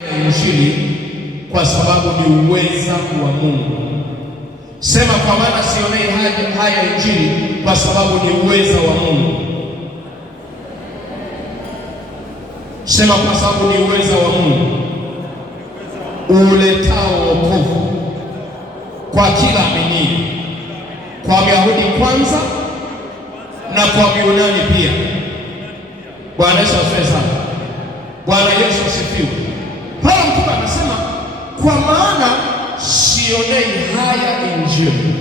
Injili kwa sababu ni uweza wa Mungu. Sema, kwa maana sionei haya Injili kwa sababu ni uweza wa Mungu. Sema, kwa sababu ni uweza wa Mungu uletao wokovu kwa kila aminiye, kwa Myahudi kwanza na kwa Myunani pia. Bwana Yesu asifiwe sana. Bwana Yesu asifiwe. Paulo mtume anasema, kwa maana sionei haya Injili.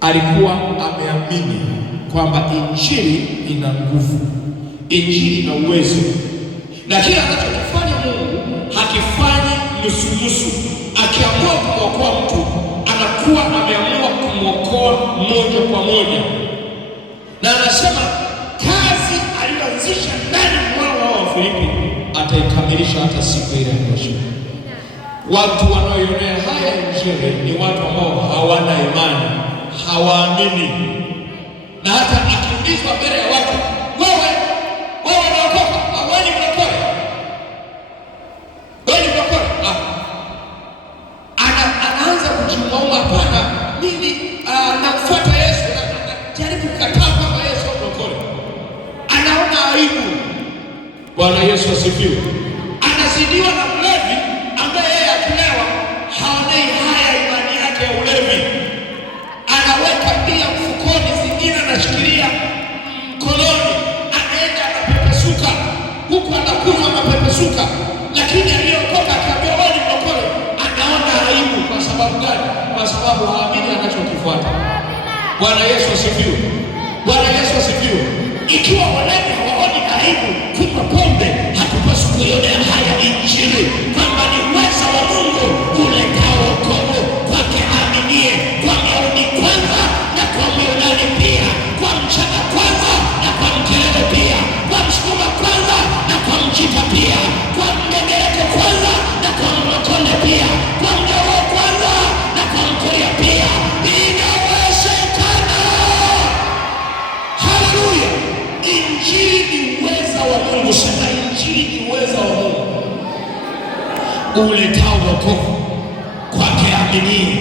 Alikuwa ameamini kwamba Injili ina nguvu, Injili ina uwezo, na kila anachokifanya Mungu hakifanyi nusu-nusu. Akiamua kumwokoa mtu, anakuwa ameamua kumwokoa moja kwa moja, na anasema kazi aliyoanzisha ndani mwa Wafilipi ataikamilisha hata siku ile ya mwisho. Watu wanaoionea haya Injili ni watu ambao hawana imani, hawaamini. Na hata akiulizwa mbele ya watu, wewe unaokoka? Wewe ni mlokole? Wewe ni mlokole? Anaanza kujiumauma, hapana, mimi nafuata Yesu, najaribu kukataa kwamba Yesu ni mlokole. Anaona aibu. Bwana Yesu asifiwe. Anazidiwa na mlevi ambaye yeye akilewa haonei haya imani yake ya ulevi. Anaweka pia mfukoni, zingine anashikilia mkononi, anaenda anapepesuka, huku anakunywa anapepesuka. Lakini aliyokoka akiambiwa wewe ni mlokole, anaona aibu. Kwa sababu gani? Kwa sababu haamini anachokifuata. Bwana Yesu asifiwe. Bwana Yesu asifiwe. Ikiwa walevi hawaoni aibu kunywa pombe, hatupaswi kuionea haya Injili, kwamba ni uweza wa Mungu uletao wokovu kwake aaminie, kwa Myahudi kwanza na kwa Myunani pia, kwa Mchaga kwanza na kwa Mkelele pia, kwa Msukuma kwanza na kwa Mjita pia, kwa Mndengereko kwanza na kwa Mlokonde pia, kwa Mjaluo kwanza na kwa Mkuria pia. Inawezekana. Haleluya. Injili ni uweza wa Mungu. Sema, Injili ni uweza wa Mungu uletao wokovu kwake aaminie.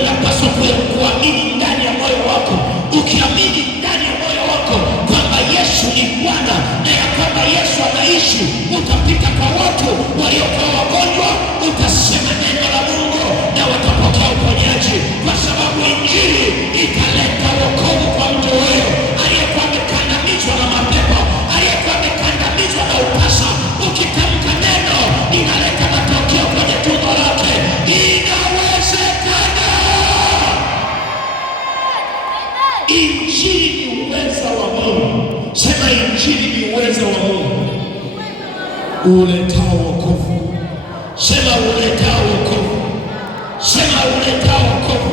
Unapaswa kuamini ndani ya moyo wako. Ukiamini ndani ya moyo wako kwamba Yesu ni Bwana na ya kwamba Yesu anaishi, utapita kwa watu waliokuwa wagonjwa, utasema neno la Mungu na watapokea uponyaji, kwa sababu Injili italeta wokovu kwa mtu huyo aliyekuwa amekandamizwa na mapepo, aliyekuwa amekandamizwa na upasa. Ukitamka neno, inaleta matokeo kwenye tumbo lake. Inawezekana. Injili ni uweza wa Mungu. Sema, Injili ni uweza wa Mungu uletao wokovu. Sema, uletao wokovu. Sema, uletao wokovu.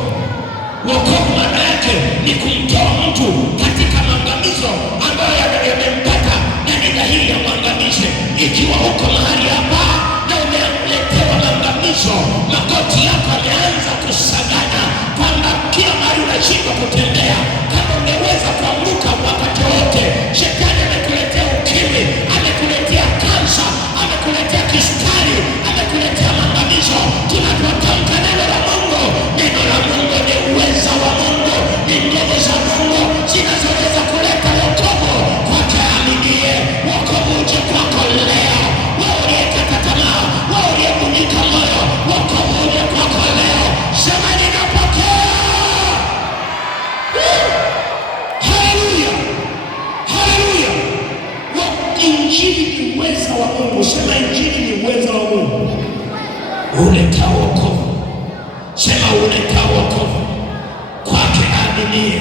Wokovu maana yake ni kumtoa mtu katika maangamizo ambayo yamempata, na ni dhahiri ya mwangamizi. Ikiwa uko mahali hapa na umeletewa maangamizo, magoti yako yameanza kusagana, kwamba kila mahali unashindwa kutembea, kama ungeweza kuanguka wakati wote. Shetani amekuletea ukimwi, amekuletea kansa, amekuletea kisukari, amekuletea maangamizo. Tunapotamka neno la Mungu, neno la Mungu ni uweza wa Mungu, ni nguvu za Mungu zinazoweza kuleta wokovu kwake aaminie. Wokovu uje kwako leo. Wewe uliyekata tamaa, wewe uliyevunjika moyo, wokovu uje kwako leo. Sema, ninapokea. Haleluya, haleluya. Injili ni uweza wa Mungu. Sema, Injili ni uweza wa Mungu uletao wokovu. Sema, uletao wokovu kwake aaminie.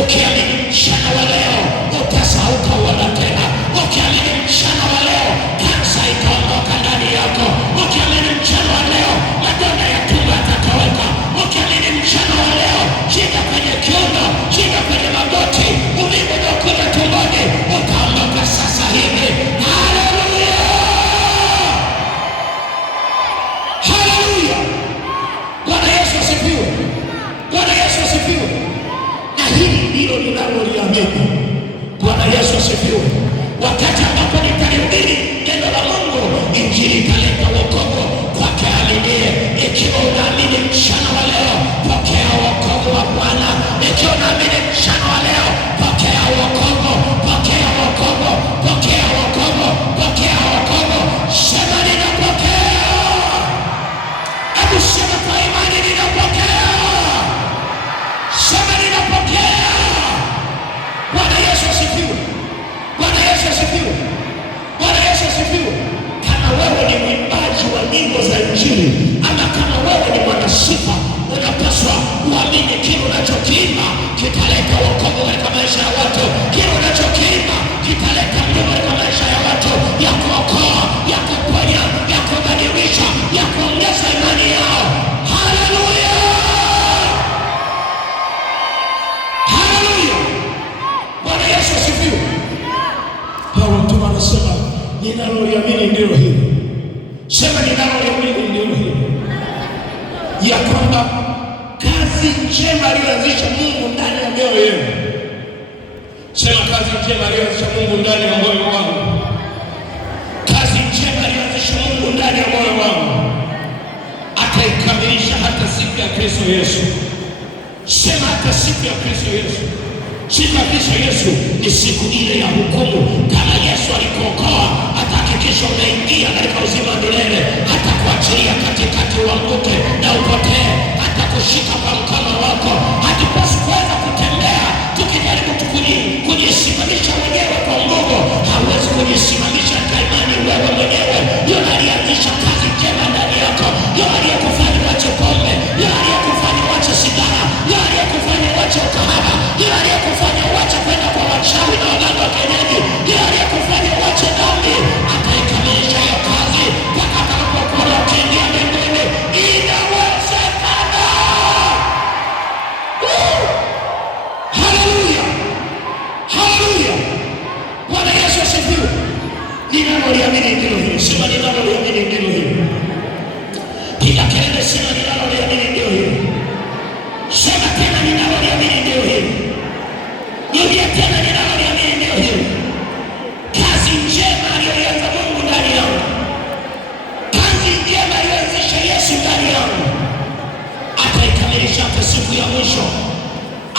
Ukiamini mchana wa leo, utasauka uona tena. Ukiamini mchana wa leo, kansa itaondoka ndani yako. Ukiamini mchana wa leo, madonda ya tumbo yatatoweka. Ukiamini mchana wa leo, shida kwenye kiuno, shida kwenye magoti, uvimbe unaokuja tumboni, utaondoka sasa hivi. Haleluya, haleluya. Bwana Yesu asifiwe. Injili italeta wokovu kwake aaminie. Ikiwa unaamini mchana wa leo, pokea wokovu wa Bwana. Ikiwa unaamini mchana wa leo, pokea wokovu, pokea wokovu, pokea wokovu, pokea wokovu. Sema ninapokea. Hebu sema kwa imani, ninapokea. Sema ninapokea. Bwana Yesu asifiwe. Bwana Yesu asifiwe. Bwana Yesu asifiwe. Kama wewe ni mwimbaji wa nyimbo za Injili, ama kama wewe ni mwanasifa, unapaswa uamini kile unachokiimba kitaleta wokovu katika maisha ya watu. Kile unachokiimba kitaleta nguvu katika maisha ya watu, ya kuokoa, ya kuponya, ya kubadilisha, ya kuongeza imani yao. Haleluya! Haleluya! Bwana Yesu asifiwe. Paulo mtume anasema ninaloliamini ndilo hili. Sema ninaloliamini ndilo hili, ya kwamba kazi njema aliyoanzisha Mungu ndani ya mioyo yenu. Sema kazi njema aliyoanzisha Mungu ndani ya moyo wangu. Kazi njema aliyoanzisha Mungu ndani ya moyo wangu ataikamilisha hata siku ya Kristo Yesu. Sema hata siku ya Kristo Yesu. Siku ya Kristo Yesu ni siku ile ya hukumu. Kama Yesu alikuokoa, atahakikisha unaingia katika uzima milele, hata kuachilia katikati uanguke na upotee, hata kushika kwa mkono wako. Hatupasi kuweza kutembea tukijaribu kujisimamisha wenyewe kwa nguvu. Hauwezi kujisimamisha kwa imani wewe mwenyewe. Yeye alianzisha kazi njema ndani yako. Yeye aliyekufanya uache pombe, yeye aliyekufanya uache sigara, yeye aliyekufanya uache ukahaba, yeye aliyekufanya uache kwenda kwa wachawi na waganga wa kienyeji, yeye aliyekufanya uache dhambi, ataikamilisha hiyo kazi mpaka atakapokuwa ukiingia mbinguni. Inawezekana. Haleluya! Haleluya! Bwana Yesu asifiwe. Ninaloliamini ndilo hili. Sema ninaloliamini ndilo hili. Piga kelele, sema ninaloliamini ndilo hili. Sema tena, ninaloliamini ndilo hili. Rudia tena, ninaloliamini ndilo hili. Kazi njema aliyoianza Mungu ndani yangu, kazi njema aliyoanzisha Yesu ndani yangu, ataikamilisha hata siku ya mwisho,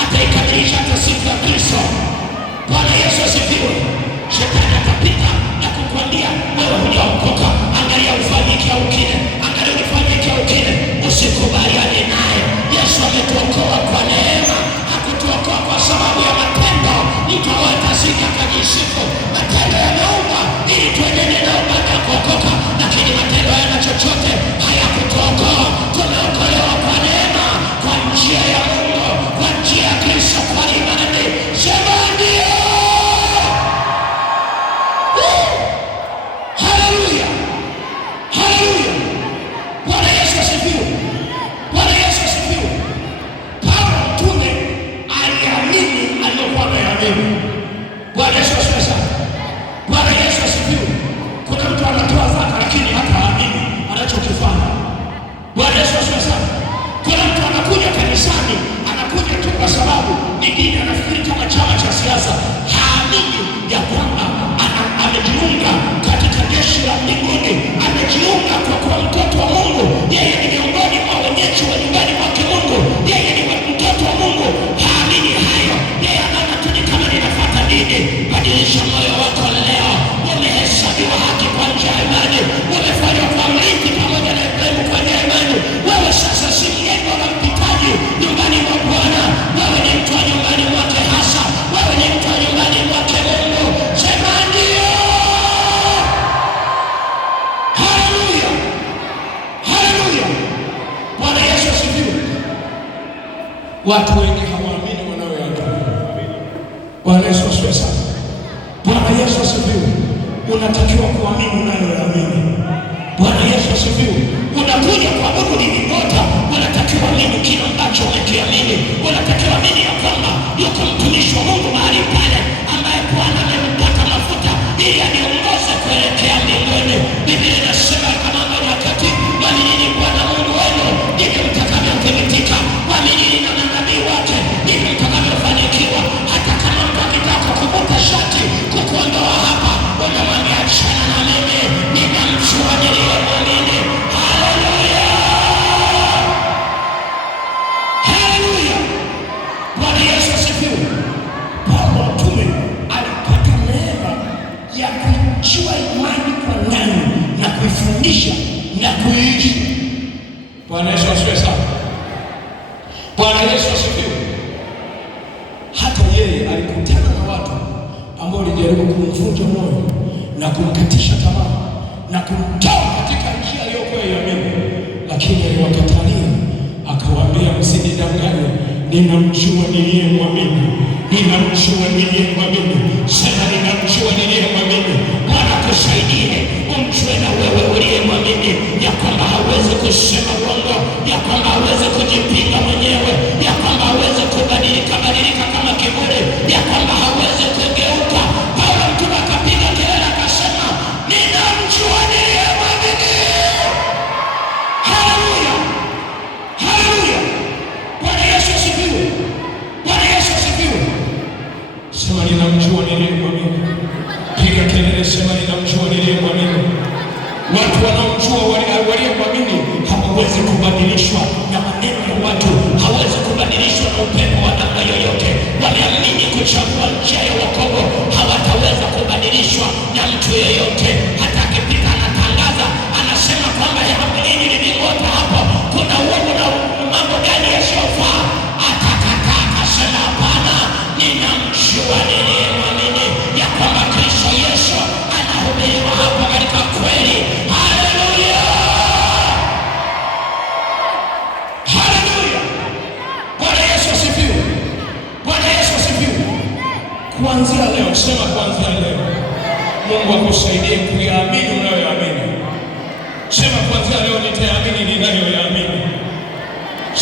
ataikamilisha hata siku ya Kristo. Bwana Yesu asifiwe. Shetani atapita na kukwambia wewe hujaokoka, angalia ufanyike au kile, angalia ufanyike au kile. Usikubaliane naye. Yesu ametuokoa kwa neema, hakutuokoa kwa sababu ya matendo. Mtu awatasika akajisifu matendo yameumba ili tuendelee nao baada ya kuokoka, lakini matendo hayana chochote, hayakutuokoa. Tumeokolewa kwa neema, kwa njia ya Mungu, kwa njia ya Kristo, kwa imani. Sema ndio. Haleluya! Haleluya! Bwana Yesu asifiwe. Bwana Yesu asifiwe. Paulo mtume aliamini aliyokuwa ameamini. Bwana Yesu asifiwe sana. Bwana Yesu asifiwe. Kuna mtu anatoa zaka lakini hataamini anachokifanya. Bwana Yesu asifiwe sana. Kuna mtu anakuja kanisani, anakuja tu kwa sababu ni dini, anafikiri kama chama cha siasa. Haamini ya kwamba amejiunga katika jeshi la mbinguni, amejiunga kwa kuwa mtoto wa Mungu. Yeye ni miongoni mwa wenyeji wa nyumbani mwake Mungu. Yeye ni mtoto wa Mungu. Haamini hayo. Yeye anaona tu ni kama ninafuata dini. Badilisha moyo wako leo. Umehesabiwa haki kwa njia ya imani. Umefanywa kwa mrithi pamoja na Ibrahimu kwa njia ya imani. Wewe sasa si mgeni wala mpitaji nyumbani mwa Bwana. Wewe ni mtu wa nyumbani mwake hasa. Wewe ni mtu wa nyumbani mwake Mungu. Sema ndio. Haleluya! Haleluya! Bwana Yesu asifiwe. Watu wengi hawaamini wanayoyajua. Bwana Yesu asifiwe sana. Bwana Yesu asifiwe. Unatakiwa kuamini unayoyaamini. Bwana Yesu asifiwe. Unakuja kuabudu dini moja, unatakiwa amini kile ambacho umekiamini. Unatakiwa amini ya kwamba yuko mtumishi wa Mungu mahali pale ambaye Bwana amempaka mafuta ili aniongoze kuelekea mbinguni. Biblia inasema kama wakati waaminini Bwana Mungu wenu ndivyo mtakavyothibitika, waaminini na manabii wake ndivyo mtakavyofanikiwa. Hata kama mtu akitaka kukupa shati kukuondoa hapa, unamwambia achana na mimi. kuifundisha na kuiishi. Bwana Yesu asifiwe sana. Bwana Yesu asifiwe. Hata yeye alikutana na watu ambao walijaribu kumvunja moyo na kumkatisha tamaa na kumtoa katika njia aliyokuwa iamini, lakini aliwakatalia, akawaambia, msinidanganye, ninamjua niliyemwamini, ninamjua niliyemwamini. Sema, ninamjua niliyemwamini. Bwana kusaidie umjue na wewe uliyemwamini, ya kwamba hawezi kusema uongo, ya kwamba hawezi kujipinga mwenyewe, ya kwamba hawezi kubadilika kama kivuli, ya kwamba hawezi kugeuka. Paulo mtume akapiga kelele akasema, ninamjua niliyemwamini. Haleluya, haleluya. Bwana Yesu asifiwe, Bwana Yesu asifiwe. Sema, ninamjua niliyemwamini. Piga kelele, sema, ninamjua niliyemwamini. Watu wanaomjua waliyemwamini hawawezi kubadilishwa na maneno ya watu, hawezi kubadilishwa na upepo wa namna yoyote. Waliamini kuchagua njia ya wokovu, hawataweza kubadilishwa na mtu yeyote. Hata akipita anatangaza, anasema kwamba nini liling'ota hapo, kuna uovu na mambo gani yasiyofaa, atakataa akasema, hapana, ninamjua niliyemwamini, ya kwamba Kristo Yesu anahubiriwa hapa katika kweli. Haleluya, haleluya. Bwana Yesu asifiwe, Bwana Yesu asifiwe. Kuanzia leo, sema, kuanzia leo Mungu akusaidie kuyaamini unayoyaamini. Sema, kuanzia leo nitaamini ninayoyaamini.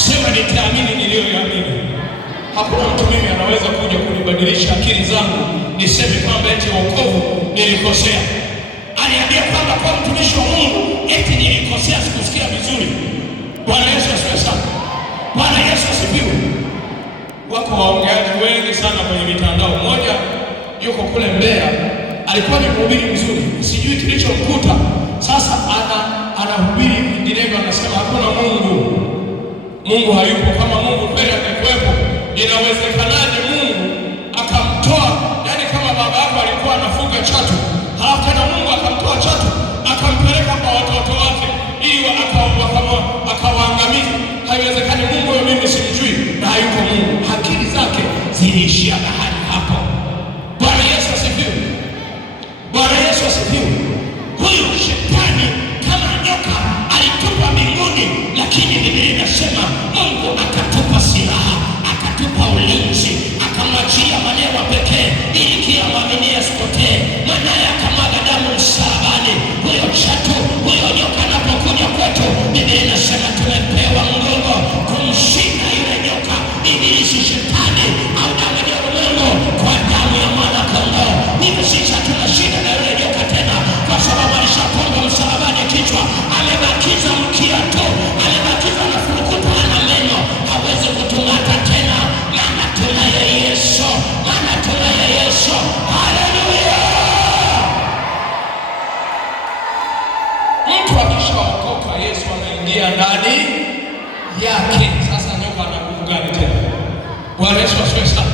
Sema, nitaamini niliyoyaamini. Hakuna mtu mimi anaweza kuja kunibadilisha akili zangu niseme kwamba eti wokovu nilikosea. Aliambia kwamba kwa mtumishi wa Mungu eti nilikosea, sikusikia vizuri. Bwana Yesu asifiwe sana. Bwana Yesu asifiwe. Wako waongeaji wengi sana kwenye mitandao. Mmoja yuko kule Mbeya, alikuwa ni mhubiri mzuri, sijui kilichomkuta. Sasa anahubiri ndivyo, anasema hakuna Mungu, Mungu hayupo. Kama Mungu kweli angekuwepo, inawezekanaje Mungu akamtoa? Yani kama baba yako alikuwa anafuga chatu, halafu tena Mungu akamtoa chatu akampeleka kwa watoto wake ili akawaangamiza. Haiwezekani. Mungu huyo mimi simjui na hayuko Mungu. Akili zake ziliishia mahali hapo. Bwana Yesu asifiwe, Bwana Yesu asifiwe. Huyu shetani kama nyoka alitupwa mbinguni, lakini Biblia inasema Mungu akatupa silaha, akatupa ulinzi, akamwachia Mwana pekee ili kila mwamini asipotee. Mwanaye akamwaga damu msalabani. Huyo chatu, huyo nyoka anapokuja kwetu, Biblia inasema tumepewa nguvu kumshinda yule nyoka, ibilisi, shetani au damu ya ulimwengu kwa damu ya Mwana Kondoo. Hivyo sisi hatuna shida na yule nyoka tena, kwa sababu alishaponga msalabani kichwa, amebakiza mkia tu, amebakiza na furukuta, hana meno, hawezi kutung'ata tena, maana tunaye Yesu, maana tunaye Yesu. Haleluya. Mtu akishaokoka, Yesu anaingia ndani yake. Sasa nyoka ana nguvu gani tena? Bwana Yesu asifiwe sana.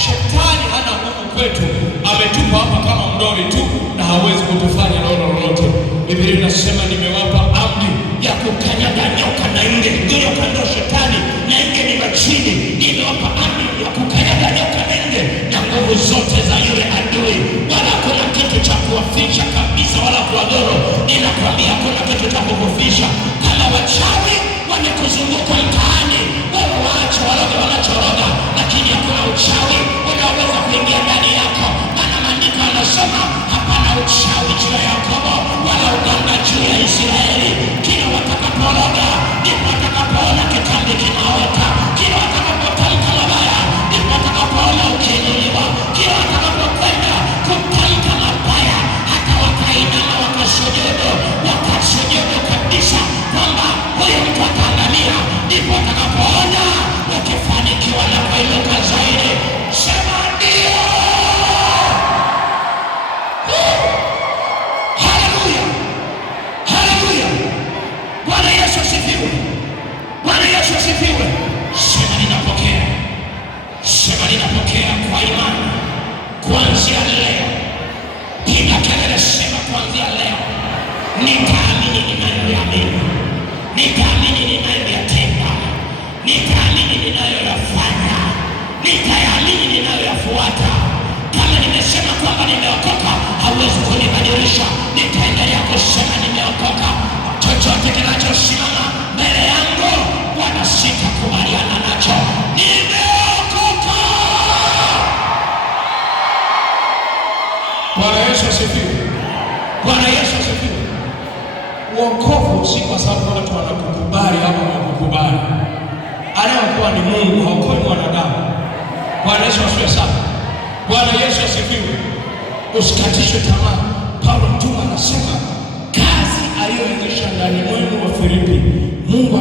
Shetani hana nguvu kwetu, ametupa hapa kama mdoli tu na hawezi kutufanya lolote. Biblia inasema nimewapa amri ya kukanyaga nyoka na nge. Nyoka ndio shetani na nge ni majini. Nimewapa amri ya kukanyaga nyoka na nge na nguvu zote za yule adui, wala kuna kitu cha kuwaficha kabisa wala kuwadhuru. Ninakwambia kuna kitu cha kukufisha. Kama wachawi wamekuzunguka mtaani, wewe waache waloge wanachoroga, lakini hakuna uchawi unaweza kuingia ndani yako. Maana maandiko yanasema hapana uchawi juu ya Yakobo wala uganga juu ya Israeli. Kila watakaporoga ndipo watakapoona kitambi kinaota. Kila watakapotamka mabaya ndipo watakapoona ukiinuliwa. Kila watakapokwenda kutamka mabaya, hata wakainama wakasujudu kabisa kwamba huyo mtu ataangamia, ndipo watakapoona ukifanikiwa na kuinuka zaidi. Sema ndio. Haleluya, haleluya. Bwana Yesu asifiwe, Bwana Yesu asifiwe. Sema ninapokea, sema ninapokea kwa imani kuanzia leo. Piga kelele, sema kuanzia leo nitaamini ninayoyaamini, nitaamini ninayoyatenda, nitaamini ninayoyafanya, nitayaamini ninayoyafuata. Kama nimesema kwamba nimeokoka, hauwezi kunibadilisha. Nitaendelea kusema nimeokoka. Chochote kinachosimama mbele yangu, Bwana, sitakubaliana nacho. Nimeokoka. Bwana Yesu asifiwe. Bwana Yesu asifiwe. Wokovu si kwa sababu watu wanakukubali au hawakukubali. Anayokuwa ni Mungu, haukoi mwanadamu. Bwana Yesu asifiwe sana. Bwana Yesu asifiwe. Usikatishwe tamaa. Paulo mtume anasema kazi aliyoanzisha ndani mwenu wa Filipi, Mungu